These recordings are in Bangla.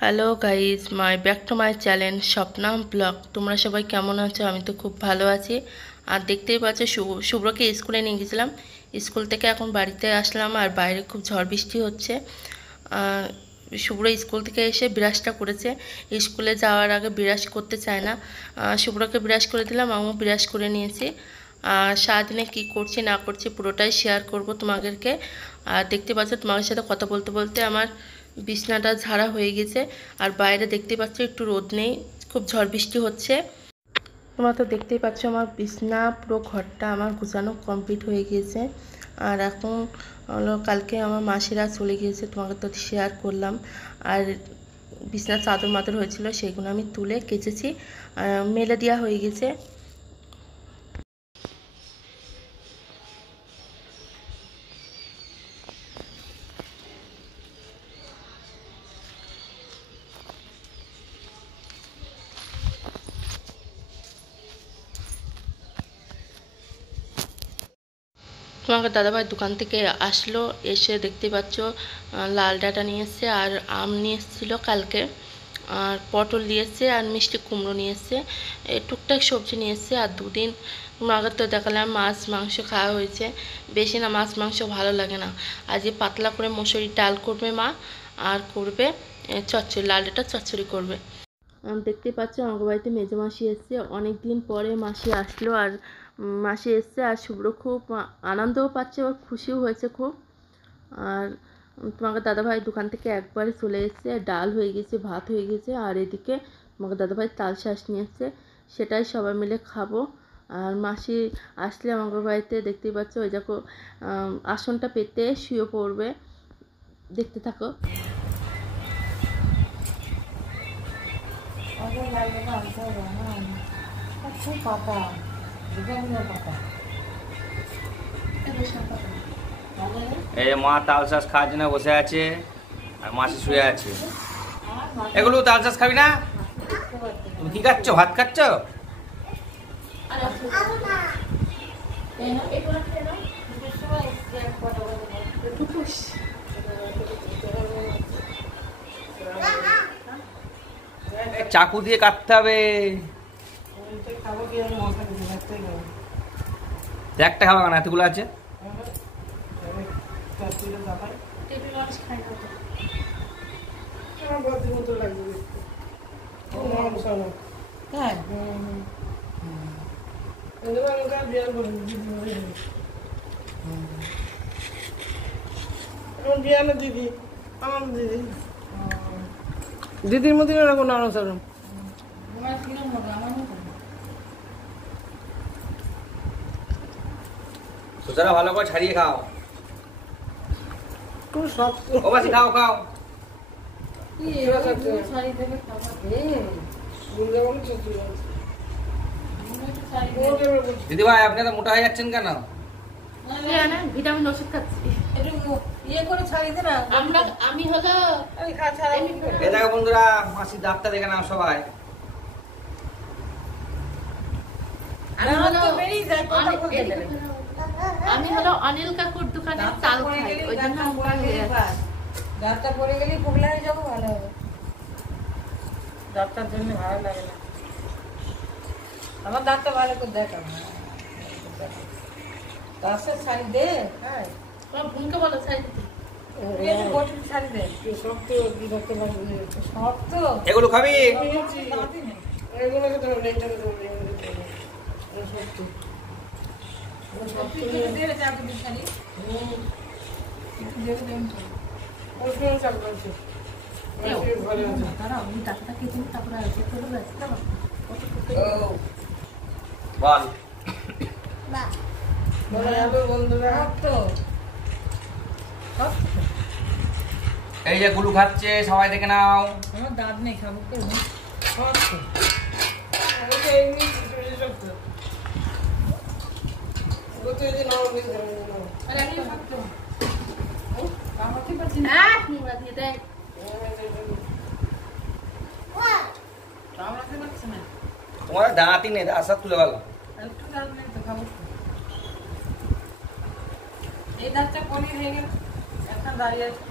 Hello guys, back to my channel Swapnam vlog. তোমরা সবাই কেমন আছো? আমি তো খুব ভালো আছি। আর দেখতেই পাচ্ছ শুভ্রকে স্কুলে নিয়ে গেছিলাম। স্কুল থেকে এখন বাড়িতে আসলাম আর বাইরে খুব ঝড় বৃষ্টি হচ্ছে। শুভ্র স্কুল থেকে এসে বিরাজটা করেছে। স্কুলে যাওয়ার আগে বিরাজ করতে চায় না। শুভ্রকে বিরাজ করে দিলাম, আমিও বিরাজ করে নিয়েছি। আর সারাদিনে কী করছি না করছি পুরোটাই শেয়ার করব তোমাদেরকে। আর দেখতে পাচ্ছ তোমাদের সাথে কথা বলতে বলতে আমার বিছনাটা ঝাড়া হয়ে গেছে। আর বাইরে দেখতে পাচ্ছ একটু রোদ নেই, খুব ঝড় বৃষ্টি হচ্ছে। তোমরা তো দেখতেই পাচ্ছ আমার বিছনা পুরো ঘরটা আমার গুছানো কমপ্লিট হয়ে গিয়েছে। আর এখন হলো কালকে আমার মাসিরা চলে গিয়েছে, তোমাকে তো শেয়ার করলাম। আর বিছনার চাদর মাদর হয়েছিল সেগুলো আমি তুলে কেচেছি, মেলে দেওয়া হয়ে গেছে। তোমাকে দাদাভাই দোকান থেকে আসলো, এসে দেখতে পাচ্ছ লাল ডাঁটা নিয়ে এসছে আর আম নিয়ে এসেছিলো কালকে। আর পটল নিয়ে এসছে আর মিষ্টি কুমড়ো নিয়ে এসছে, টুকটাক সবজি নিয়ে এসছে। আর দুদিন আগের তো দেখালাম মাছ মাংস খাওয়া হয়েছে, বেশি না মাছ মাংস ভালো লাগে না। আজকে পাতলা করে মসুরি ডাল করবে মা, আর করবে চচ্চড়ি, লাল ডাঁটা চচ্চড়ি করবে। দেখতে পাচ্ছ আমার বাড়িতে মেজো মাসি এসছে, অনেক দিন পরে মাসি আসলো। আর মাসি এসছে আর শুভ্র খুব আনন্দও পাচ্ছে, ওর খুশিও হয়েছে খুব। আর তোমাকে দাদাভাই দোকান থেকে একবারে চলে এসছে, ডাল হয়ে গেছে, ভাত হয়ে গেছে। আর এদিকে তোমাকে দাদাভাই তাল শাঁস নিয়ে এসছে, সেটাই সবাই মিলে খাবো। আর মাসি আসলে আমাদের বাড়িতে দেখতেই পাচ্ছ ওই দেখো আসনটা পেতে শুয়ে পড়বে, দেখতে থাকো। এই মা তাল শাঁস খাওয়ার জন্য বসে আছে আর মাসি শুয়ে আছে। এগুলো তাল শাঁস খাবি না? তুমি কি খাচ্ছ? ভাত খাচ্ছ? চাকু দিয়ে কাটতে হবে। একটা খাওয়া কেন? এতগুলো আছে। দিদির মধ্যে এরকম অনুসরণ তোরা ভালো করে ছাড়িয়ে খাও। খুব শক্ত। ও মাসি খাও খাও। দিদি ভাই আপনি তো মোটা হয়ে যাচ্ছেন কেন? ভিটামিন ওষুধ খাচ্ছি। আমি হলো এই দেখো বন্ধুরা, মাসির ডাক্তার দেখে নাও সবাই। আমি হলো অনিল কাকুর দোকানে চাল খাই, ওই জন্য ডাক্তার পরে গেলে পোগলা হয়ে যাবো, ভালো হবে। ডাক্তার জন্য ভালো লাগে না আমার, ডাক্তার ভালো করে দেখা তার সাথে শাড়ি দে। হ্যাঁ ভুনকে বলো শাড়ি দিতে, শাড়ি দে শক্ত শক্ত। এগুলো খাবি? এগুলোকে তো এই যে গুলু খাচ্ছে, সবাই দেখে নাও। আমার দাঁত নেই, খাবো তোমার দাঁতই নেই, দাঁত সব তুলে ভালো। একটু দাঁত নেই তো, খাবো। এই দাঁতটা পনির হয়ে গেল, এখন দাঁড়িয়ে আছে।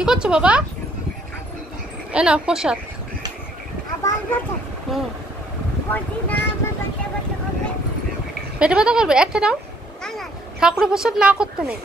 কি করছো বাবা? এ না প্রসাদ। পেটে ব্যথা করবে? একটা নাও। ঠাকুরের প্রসাদ না করতে নেই।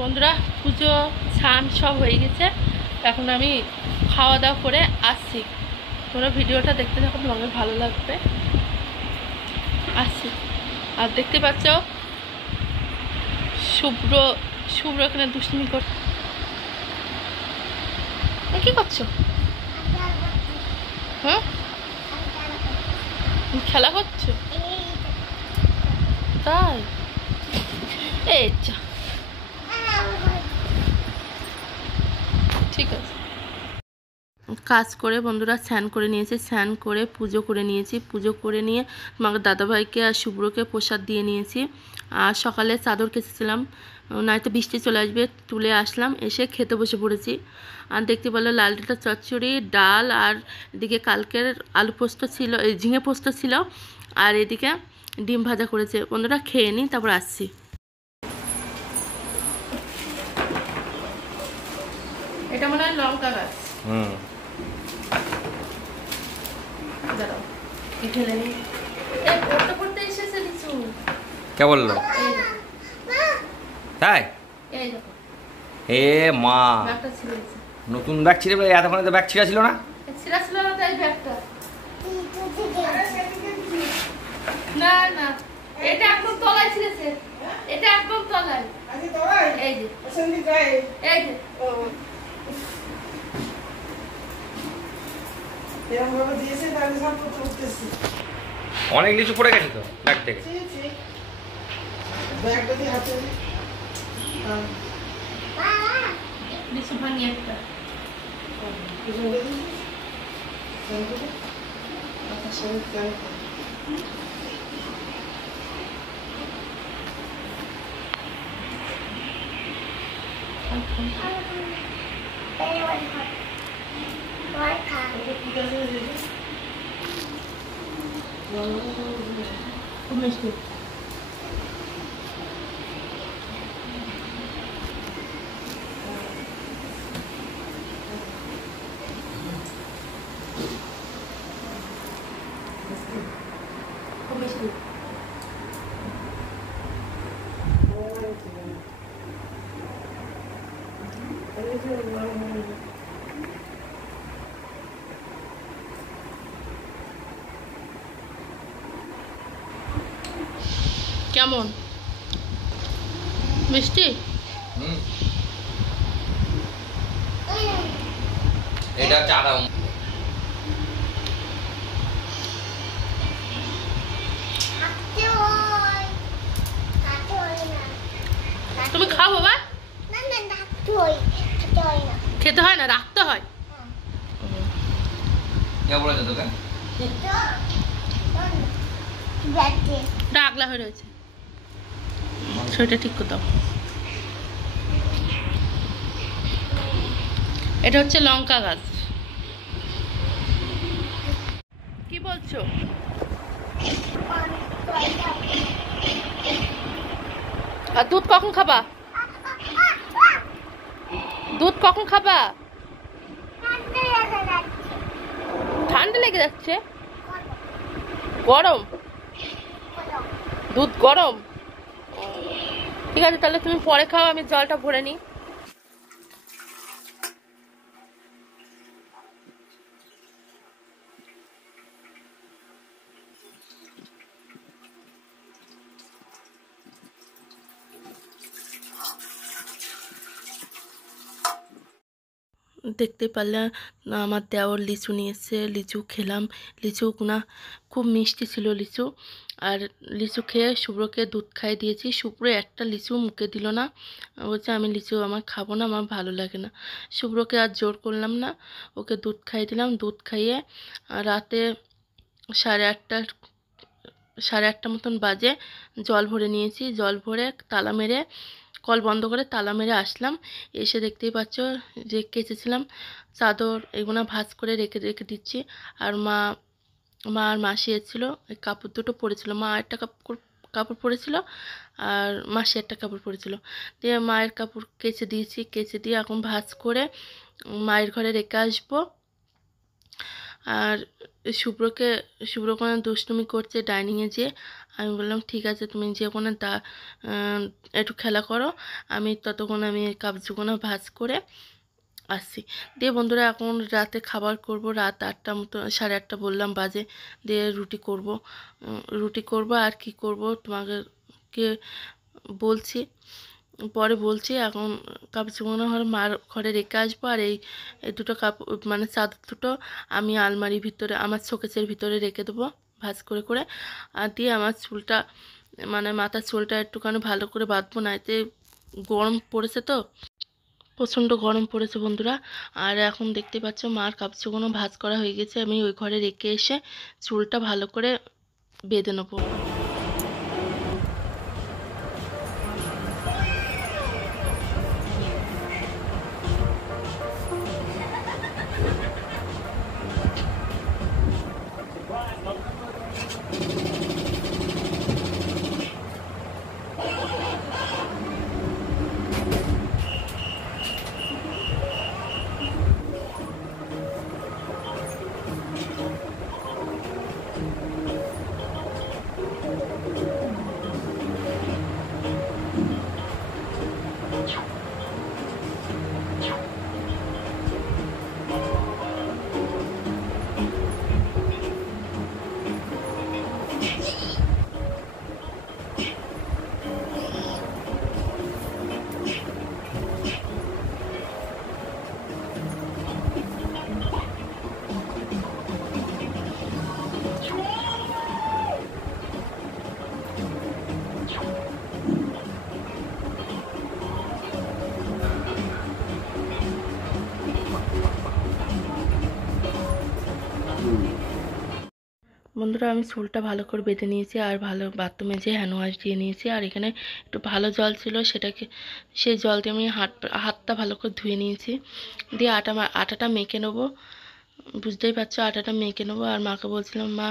বন্ধুরা পুজো স্নান সব হয়ে গেছে, এখন আমি খাওয়া দাওয়া করে আসছি। তোমরা ভিডিওটা দেখতে থাকো, তোমাদের ভালো লাগবে। আসছি। আর দেখতে পাচ্ছ শুভ্র এখানে দুষ্টুমি করছে। কি করছো? হ্যাঁ, খেলা করছো? তাই? এই যা, ঠিক আছে। কাজ করে বন্ধুরা স্নান করে নিয়েছি, স্নান করে পুজো করে নিয়েছি। পুজো করে নিয়ে তোমাকে দাদাভাইকে আর শুভ্রকে প্রসাদ দিয়ে নিয়েছি। আর সকালে চাদর কেচেছিলাম, নয়তো বৃষ্টি চলে আসবে, তুলে আসলাম, এসে খেতে বসে পড়েছি। আর দেখতে পেলো লাল ডাঁটা চচ্চড়ি, ডাল, আর এদিকে কালকের আলু পোস্ত ছিল, এই ঝিঙে পোস্ত ছিল, আর এদিকে ডিম ভাজা করেছে। বন্ধুরা খেয়ে নিই, তারপর আসছি। এটা মনে হয় লঙ্কা গাছ। কে বললো? তাই? হে মা, নতুন ব্যাগ ছিঁড়ে বলে, এতক্ষণে তো ব্যাগ ছিঁড়া ছিল না? না না, এটা একদম তলায় ছিঁড়েছে, এটা একদম তলায়। এই যে এই যে অনেক লিচু পড়ে গেছে তো ব্যাগ থেকে। লিচু ভাঙি একটা। খুব মিষ্টি। খুব মিষ্টি। কেমন মিষ্টি? এটা চারা তুমি খাও বাবা? খেতে হয় না, রাখতে হয়। কে বলেছে তোকে? ডাকলা হয়ে রয়েছে। শরীরটা ঠিক করে দাও। এটা হচ্ছে লঙ্কা গাছ। কি বলছো? আর দুধ কখন খাবা? দুধ কখন খাবা? ঠান্ডা লেগে যাচ্ছে? গরম? দুধ গরম? ঠিক আছে, তাহলে তুমি পরে খাও, আমি জলটা ভরে নিই। দেখতে পারলে আমার দেওর লিচু নিয়ে এসছে, লিচু খেলাম। লিচু না খুব মিষ্টি ছিল লিচু। আর লিচু খেয়ে শুভ্রকে দুধ খাইয়ে দিয়েছি। শুভ্র একটা লিচু মুখে দিল না, বলছে আমি লিচু আমার খাবো না, আমার ভালো লাগে না। শুভ্রকে আর জোর করলাম না, ওকে দুধ খাইয়ে দিলাম। দুধ খাইয়ে রাতে 8:30 8:30 মতন বাজে জল ভরে নিয়েছি। জল ভরে তালা মেরে, কল বন্ধ করে তালা মেরে আসলাম। এসে দেখতেই পাচ্ছ যে কেচেছিলাম চাদর, এগুলো ভাঁজ করে রেখে রেখে দিচ্ছি। আর মা আর মাসি এসেছিলো, এই কাপড় দুটো পরেছিল। মা একটা কাপড় পরেছিল আর মাসি একটা কাপড় পরেছিল। দিয়ে মায়ের কাপড় কেচে দিয়েছি। কেচে দিয়ে এখন ভাঁজ করে মায়ের ঘরে রেখে আসবো। আর শুভ্র কোনো দুষ্টুমি করছে ডাইনিংয়ে যেয়ে। আমি বললাম ঠিক আছে, তুমি যে কোনো একটু খেলা করো, আমি ততক্ষণ আমি কাপড়গুলো ভাঁজ করে আসছি। দিয়ে বন্ধুরা এখন রাতে খাবার করব। রাত 8টা মতো, 8:30 বললাম বাজে। দিয়ে রুটি করব আর কি করব তোমাকে বলছি, পরে বলছি। এখন কাপড় মার ঘরে রেখে আসবো। আর এই দুটো কাপড় মানে চাদর দুটো আমি আলমারির ভিতরে, আমার শোকেসের ভিতরে রেখে দেবো ভাঁজ করে করে। আর দিয়ে আমার চুলটা মানে মাথার চুলটা একটুখানি ভালো করে বাঁধবো, না এতে গরম পড়েছে তো, প্রচণ্ড গরম পড়েছে বন্ধুরা। আর এখন দেখতে পাচ্ছ মার কাপড়গুলো ভাঁজ করা হয়ে গেছে। আমি ওই ঘরে রেখে এসে চুলটা ভালো করে বেঁধে নেবো। বন্ধুরা আমি চুলটা ভালো করে বেঁধে নিয়েছি আর ভালো বাথরুমে যেয়ে হ্যান্ড ওয়াশ দিয়ে নিয়েছি। আর এখানে একটু ভালো জল ছিল, সেই জল দিয়ে আমি হাতটা ভালো করে ধুয়ে নিয়েছি। দিয়ে আটাটা মেখে নেবো। বুঝতেই পারছো, আটাটা মেখে নেবো। আর মাকে বলছিলাম মা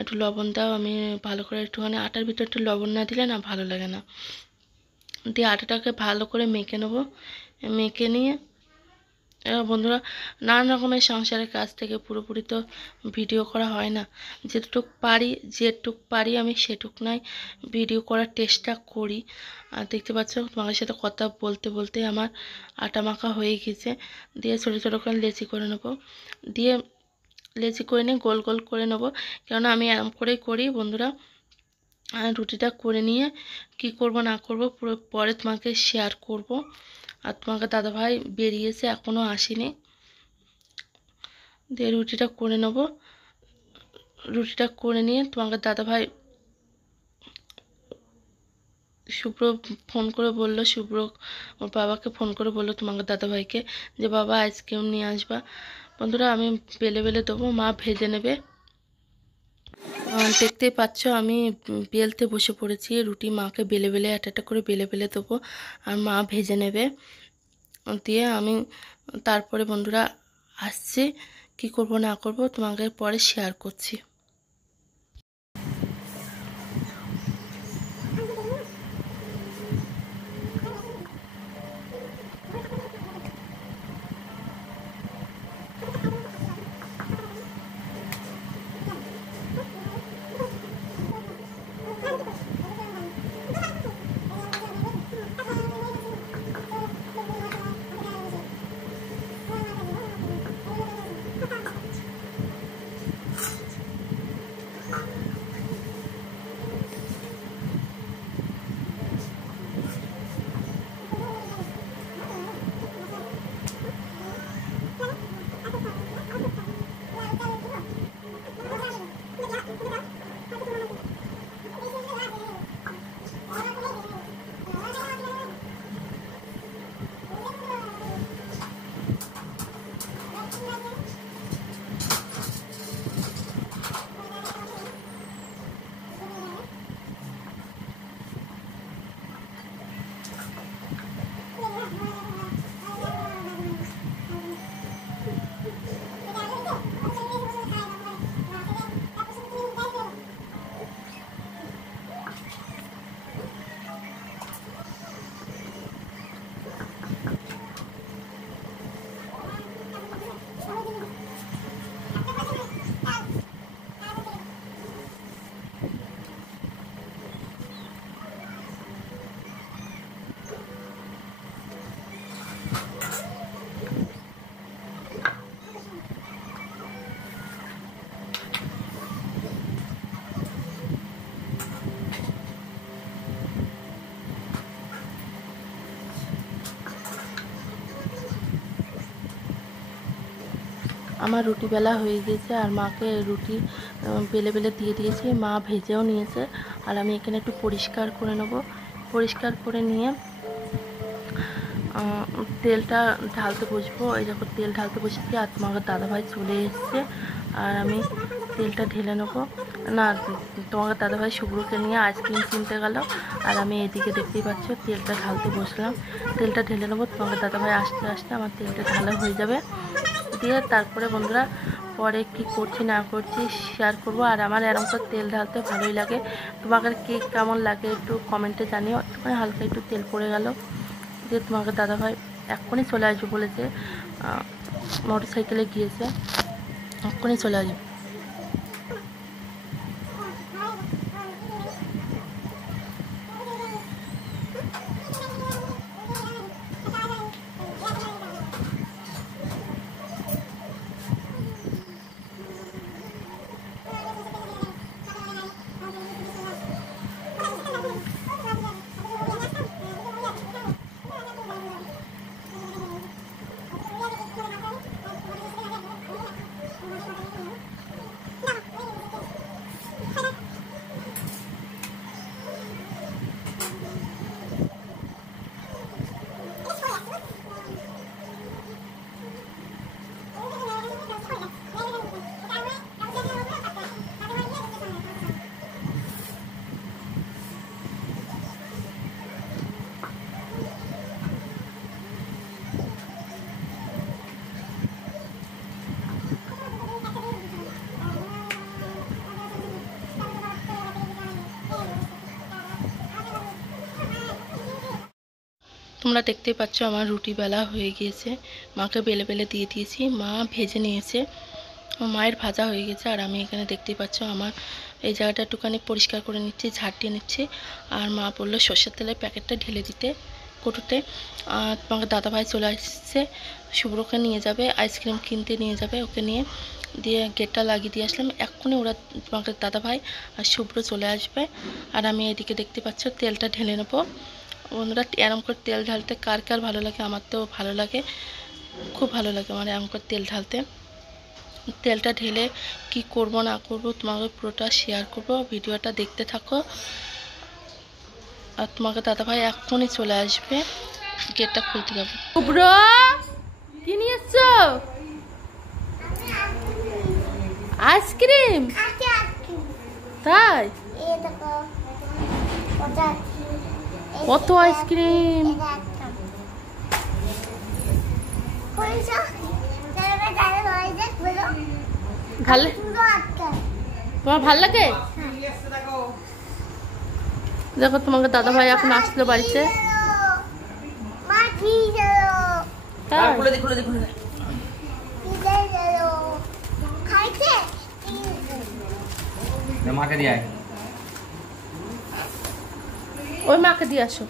একটু লবণ দাও, আমি ভালো করে একটুখানি আটার ভিতরে একটু লবণ না দিলে না ভালো লাগে না। দিয়ে আটাটাকে ভালো করে মেখে নেবো। মেখে নিয়ে বন্ধুরা নানান রকমের সংসারের কাজ থেকে পুরোপুরি তো ভিডিও করা হয় না, যেটুক পারি আমি সেটুক নাই ভিডিও করার চেষ্টা করি। আর দেখতে পাচ্ছ তোমাদের সাথে কথা বলতে বলতে আমার আটা মাখা হয়ে গেছে। দিয়ে ছোটো ছোটো করে লেচি করে নেবো। দিয়ে লেচি করে নিয়ে গোল গোল করে নেবো, কেননা আমি এরম করেই করি বন্ধুরা। আর রুটিটা করে নিয়ে কি করব না করব পুরো পরে তোমাকে শেয়ার করব। আর তোমাকে দাদাভাই বেরিয়েছে, এখনও আসেনি। দিয়ে রুটিটা করে নেব। রুটিটা করে নিয়ে তোমাকে দাদাভাই শুভ্র ফোন করে বললো, ওর বাবাকে ফোন করে বললো তোমাকে দাদাভাইকে যে বাবা আইসক্রিম নিয়ে আসবা। বন্ধুরা আমি বেলে বেলে দেবো, মা ভেজে নেবে। দেখতেই পাচ্ছ আমি বেলতে বসে পড়েছি। রুটি মাকে বেলে বেলে একটা করে বেলে বেলে দেবো, আর মা ভেজে নেবে। দিয়ে আমি তারপরে বন্ধুরা আসছি, কি করব না করব তোমাকে পরে শেয়ার করছি। আমার রুটি বেলা হয়ে গেছে, আর মাকে রুটি বেলে বেলে দিয়ে দিয়েছি, মা ভেজেও নিয়েছে। আর আমি এখানে একটু পরিষ্কার করে নেব। পরিষ্কার করে নিয়ে তেলটা ঢালতে বসবো। এই যখন তেল ঢালতে বসেছি আর তোমাকে দাদাভাই চলে এসছে, আর আমি তেলটা ঢেলে নেবো। না, তোমাকে দাদাভাই শুভ্রকে নিয়ে আইসক্রিম কিনতে গেল, আর আমি এদিকে দেখতেই পাচ্ছ তেলটা ঢালতে বসলাম। তেলটা ঢেলে নেবো, তোমাকে দাদাভাই আসতে আসতে আমার তেলটা ঢালা হয়ে যাবে। দিয়ে তারপরে বন্ধুরা পরে কি করছি না করছি শেয়ার করব। আর আমার এরকম করে তেল ঢালতে ভালোই লাগে। তোমাকে কে কেমন লাগে একটু কমেন্টে জানিও। একটুখানি হালকা একটু তেল পড়ে গেল, দিয়ে তোমাকে দাদাভাই এক্ষুনি চলে আসবে বলেছে, মোটর সাইকেলে গিয়েছে, এক্ষুনি চলে আসবে। তোমরা দেখতেই পাচ্ছ আমার রুটি বেলা হয়ে গিয়েছে, মাকে বেলে বেলে দিয়ে দিয়েছি, মা ভেজে নিয়েছে, মায়ের ভাজা হয়ে গেছে। আর আমি এখানে দেখতেই পাচ্ছ আমার এই জায়গাটা একটুখানি পরিষ্কার করে নিচ্ছি, ঝাড়টিয়ে নিচ্ছি। আর মা বললো সর্ষের তেলের প্যাকেটটা ঢেলে দিতে কটুতে। আর তোমাকে দাদাভাই চলে আসছে, শুভ্রকে নিয়ে যাবে, আইসক্রিম কিনতে নিয়ে যাবে, ওকে নিয়ে দিয়ে গেটটা লাগিয়ে দিয়ে আসলাম। এক্ষুনি ওরা তোমাকে দাদাভাই আর শুভ্র চলে আসবে। আর আমি এদিকে দেখতে পাচ্ছ তেলটা ঢেলে নেবো। বন্ধুরা এরম করে তেল ঢালতে কার কার ভালো লাগে, আমার তো ভালো লাগে, খুব ভালো লাগে আমার এরম করে তেল ঢালতে। তেলটা ঢেলে কি করব না করব তোমাকে পুরোটা শেয়ার করব, ভিডিওটা দেখতে থাকো। আর তোমাকে দাদাভাই এক্ষুনি চলে আসবে, গেটটা খুলতে যাবো। শুভ্র কি নিয়ে এসছো? আইসক্রিম? তাই এই দেখো ওটা কত আইসক্রিম। কইছো তাহলে তাহলে হয় দেখ বলো ভাল পুরো আটকা তোমার ভাল লাগে? নিয়ে এসছে দেখো। দেখো তোমাকে দাদা ভাই এখন আসলো বাড়িতে। মা কি দিলো তাই খুলে দে খুলে দে খুলে দে। কি দিলো খাইছে না, মাকে দিয়ে আয়। ওই মাকে দিয়ে আসো।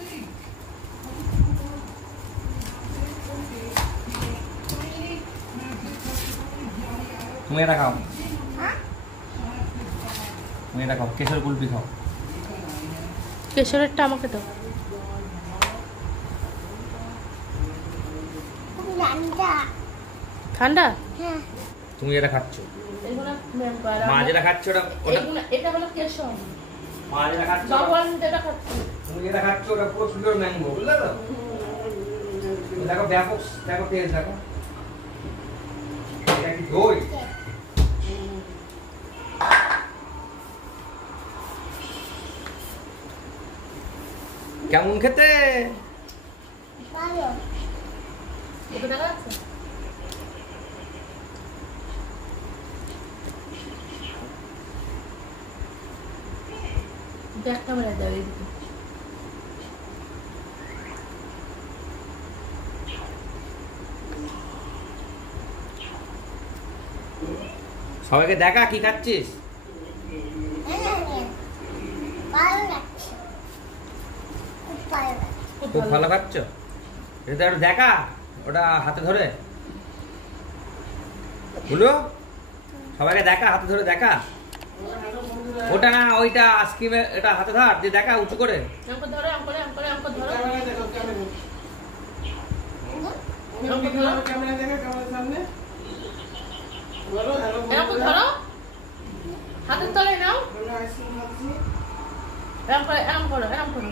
তুমি এটা খাও, হ্যাঁ তুমি এটা খাও, কেশর কুলফি খাও। কেশরেরটা আমাকে দাও। তুমি জানতা ঠান্ডা হ্যাঁ তুমি এটা খাচ্ছ, এগুলো মা যেটা খাচ্ছ ওটা ওটা এটা হলো কেশর। মা যেটা খাচ্ছ বাবুয়ান যেটা খাচ্ছে তুমি যেটা খাচ্ছ ওটা পুরো পিওর ম্যাঙ্গো, বুঝলে তো? দেখো ব্যাপক, দেখো টেস্ট দেখো। এটা কি দই? কেমন খেতে? ভালো এটা দেখা যাচ্ছে। ব্যাক ক্যামেরা দাও এদিকে। সবাইকে দেখা কি খাচ্ছিস। ভালো লাগছে খুব ভালো লাগছে খুব ভালো খাচ্ছ, এটা একটু দেখা, ওটা হাতে ধরে বলো, সবাইকে দেখা, হাতে ধরে দেখা। ওটা না, ওইটা আইসক্রিমে, এটা হাতে ধর দিয়ে দেখা উঁচু করে। আমাকে ধরো, আমাকে ধরো, আমাকে ধরো। এরকম ধরো, হাতের তলায় নাও। এরকম করো, এরকম করো, এরকম করো।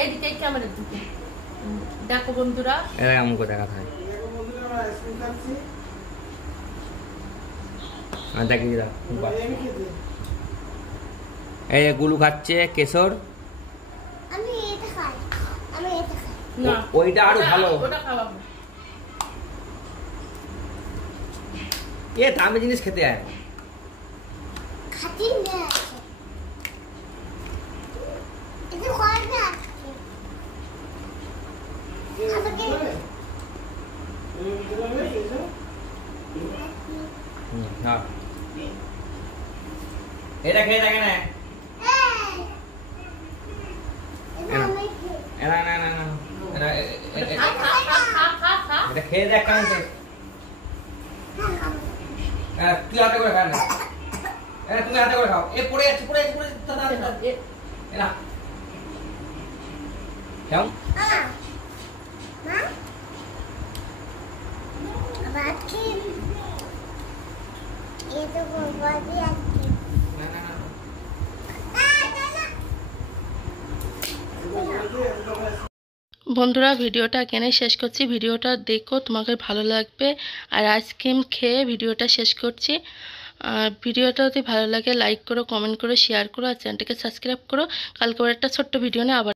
এইদিকে ক্যামেরার দিকে দেখো বন্ধুরা। এরকম করে দেখা থাকে। দেখি এই গুলু খাচ্ছে কেশর। আমি এটা খাই আমি এটা খাই না ওইটা আরো ভালো। ওটা খাওয়াবো। এ দামি জিনিস খেতে হয়। খাতি না আছে এটা খাই না আমাকে হ্যাঁ, এটা খেয়ে দেখে না। এটা আমি খাই না না না না, খা খা খা খা খা খা। এটা খেয়ে দেখ কেমন টেস্ট। তুই হাতে করে খা না, তুমি হাতে করে খাও। এ পড়ে যাচ্ছে, পড়ে যাচ্ছে, পড়ে যাচ্ছে, দাদা দাদা। এ না কেমন? মা আবার কি এটা কোবাদি আছে না না না, বন্ধুরা ভিডিওটা এখানেই শেষ করছি। ভিডিওটা দেখো, তোমাকে ভালো লাগবে। আর আইসক্রিম খেয়ে ভিডিওটা শেষ করছি। আর ভিডিওটা যদি ভালো লাগে লাইক করো, কমেন্ট করো, শেয়ার করো, আর চ্যানেলটাকে সাবস্ক্রাইব করো। কালকে আবার একটা ছোট্ট ভিডিও নিয়ে আবার